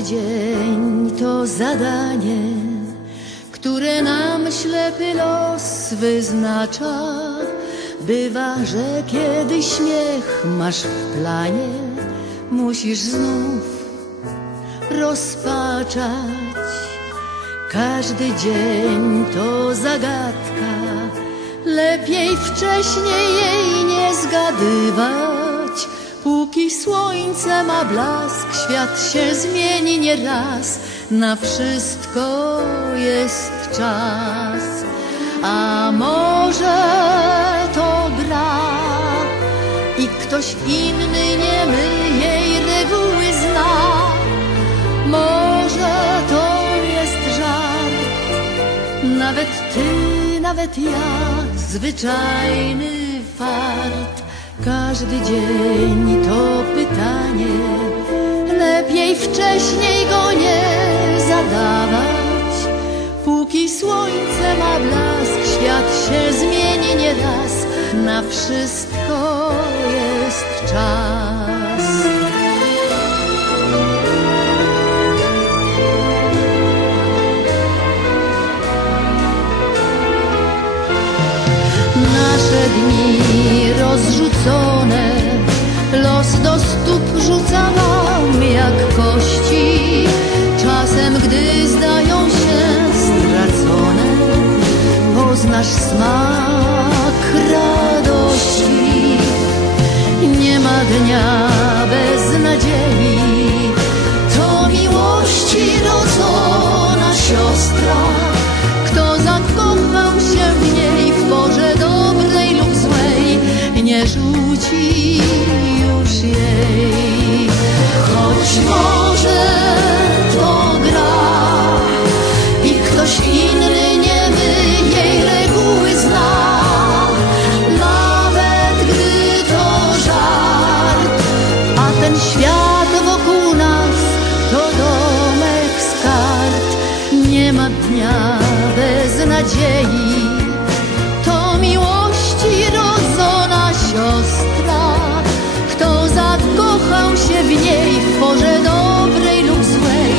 Każdy dzień to zadanie, które nam ślepy los wyznacza. Bywa, że kiedy śmiech masz w planie, musisz znów rozpaczać. Każdy dzień to zagadka, lepiej wcześniej jej nie zgadywać. Póki słońce ma blask, świat się zmieni nieraz, na wszystko jest czas. A może to gra i ktoś inny nie my jej reguły zna. Może to jest żart, nawet ty, nawet ja, zwyczajny fart. Każdy dzień to pytanie, lepiej wcześniej go nie zadawać. Póki słońce ma blask, świat się zmieni nieraz, na wszystko jest czas. Stóp rzuca nam jak kości. Czasem, gdy zdają się stracone, poznasz smak radości. Nie ma dnia porze dobrej lub złej,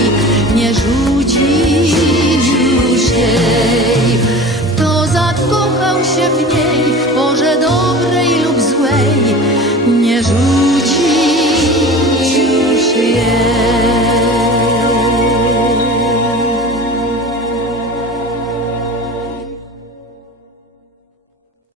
nie rzuci już jej. Kto zakochał się w niej w porze dobrej lub złej, nie rzuci